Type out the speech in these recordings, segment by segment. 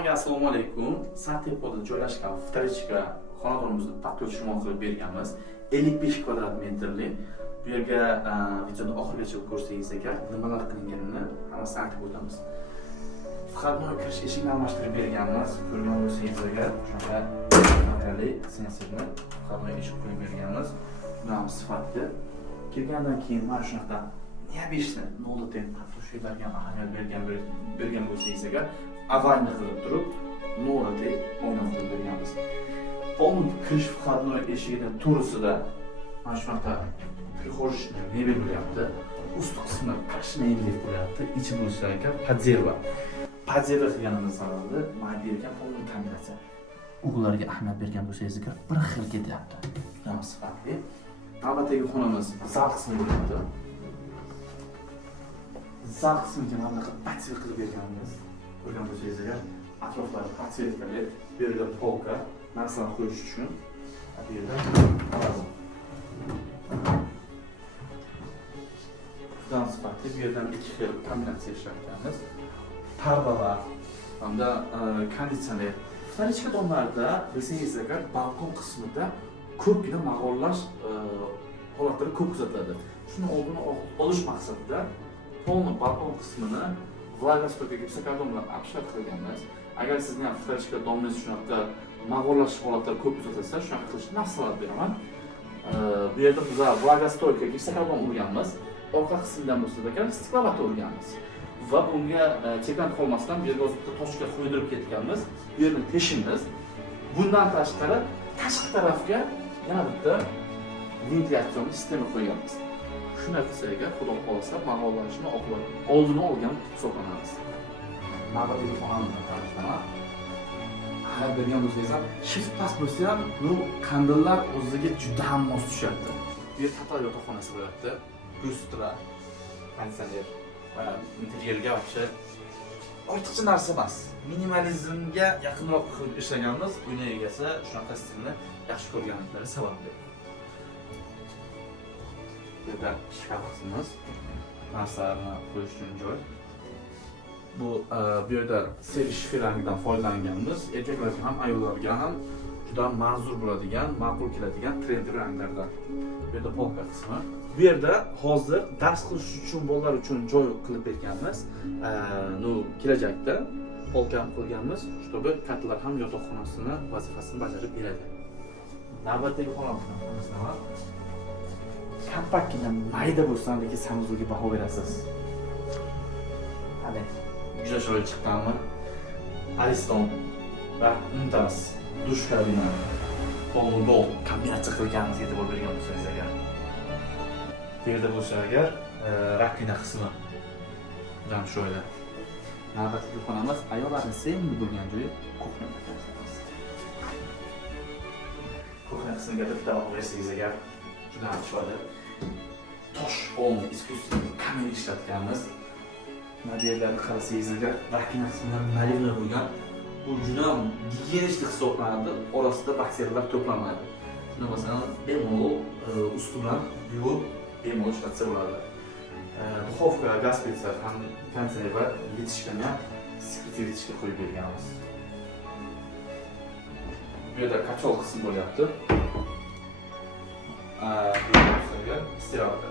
Hammaga assalomu alaykum. Sankt-Peterburgda joylashgan Vtorichka xonadonimizni taqdimot qilib berganmiz. 55 kvadrat metrli. Bu yerga videoni oxirigacha ko'rsangiz agar nimalar qilinganini hammasi aytib o'tamiz. Vходной kirish eshigini almashtirib berganmiz. Ko'rgan bo'lsangiz agar shunaqa materialli sensorni vходной eshik qo'yib berganmiz. Juda ham sifatli. Kirgandan keyin mana shunaqa neobычно noldan qatnashuvlarga ahamiyat bergan bo'lsangiz agar avvalni qilib turib noldan o'ynatib berganmiz. Полный kirish vходной eshigining to'risida mana shunaqa prixожечный mebel bo'lyapti. Ust qismi qashnaydek bo'lyapti. Ichi bo'lsa ekan podzeva. Podzeva qilganimiz sababi mana bu yerga полный kombinatsiya. Ularga ahamiyat bergan bo'lsangiz agar bir xil ketyapti. Juda sifatli. Navbatdagi xonamiz zal qismi bo'ladi. Zal qismiga mana bunaqa podseva qilib berganmiz. Ko'rgan bo'lsangiz agar atroflari podsetkali, bu yerda polka, narsalarni qo'yish uchun. Bu yerda lazım. Juda sifatli, bu yerdan ikki xil kombinatsiya ishlatganmiz. Pardalar hamda konditsioner. Vtorichka domlarda bilsangiz agar balkon qismida ko'pgina mag'orlash holatlari ko'p kuzatiladi. Shuni oldini olish maqsadida polni balkon qismini vlagostойкий gipsokardon bilan обшат qilganmiz. Agar sizning ham Vtorichka domingiz shunaqa mag'orlash holatlari ko'p kuzatilsa, shunaqa qilishni maslahat beraman. Bu yerda biz vlagostойкий gipsokardon urganmiz. Orqa qismdan bo'lsa ekan stiklovat urganmiz. Va bunga cheklanib qolmasdan bu yerga o'zida toshga qo'ydirib ketganmiz. Bu yerni teshimiz. Bundan tashqari tashqi tarafga yana bitta ventilyatsiya sistemi qo'yganmiz. Shunday qilsak agar xudo xolasa mag'orlashni oldini olgan hisoblanamiz. Navbatdagi xonamni tanishtaman. Qarab bergan bo'lsangiz ham shift past bo'lsa ham, bu kandillar o'ziga juda ham mos tushyapti. Bu yer total yotoqxonasi bo'lyapti. Lustra, konditsioner va interyerga вообще ortiqcha narsa emas. Minimalizmga yaqinroq qilib ishlaganmiz. Uyning egasi shunaqa stilni yaxshi ko'rganliklari sababli. Bu yerda shkaf qismimiz, narsalarni qo'yish uchun joy. Bu yerda serish rangidan foydalanganmiz. Erkaklarga ham, ayollarga ham juda manzur bo'ladigan, ma'qul keladigan trendy ranglardan. Bu yerda polka qismi. Bu yerda hozir dars qilish uchun bolalar uchun joy qilib berganmiz. Kelajakda polka ham qilganmiz, чтобы kattalar ham yotoqxonasini vazifasini bajarib beradi. Navbatdagi xonamiz nima? Kompaktgina mayda bo'lsa, lekin Samsungga baho berasiz. Hadi, juda chiroyli chiqqanmi? Ariston va Mumtaz dush kabina polnodol kombinatsiya qilganmiz, e'tibor bergan bo'lsangiz agar. Bu yerda bo'lsa agar rakvina qismi ham sho'yla. Navbatdagi xonamiz ayollarning sevimli bo'lgan joyi kuxnya. Kuxnya qismiga bitta baho bersangiz agar juda ham chiqadi. Tosh polni искусственный kamin ishlatganmiz. Modellarni qarasangiz agar rakvina qismlari naivniy bo'lgan. Bu juda ham gigiyenik hisoblanadi. Orasida bakteriyalar to'planmaydi. Shunda masalan bemalol ustidan yuvib bemalol ishlatsa bo'ladi. Duxovka, gaz plita ham konditsioner va vitishkani ham sekretariy vitishga qo'yib berganmiz. Bu yerda kachol qismi bo'lyapti. Stiralka.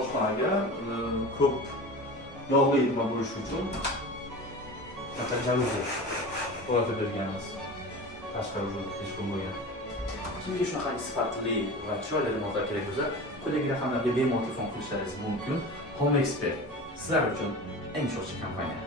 Oshxonaga ko'p yog'li nima bo'lishi uchun jaluzi o'rnatib berganmiz. Tashqarida hech kim bo'lgan. Kimga shunaqa sifatli va chiroyli remontlar kerak bo'lsa, quyidagi raqamlarga bemalol telefon qilishlaringiz mumkin. Home Expert sizlar uchun eng sho'rchi kompaniya.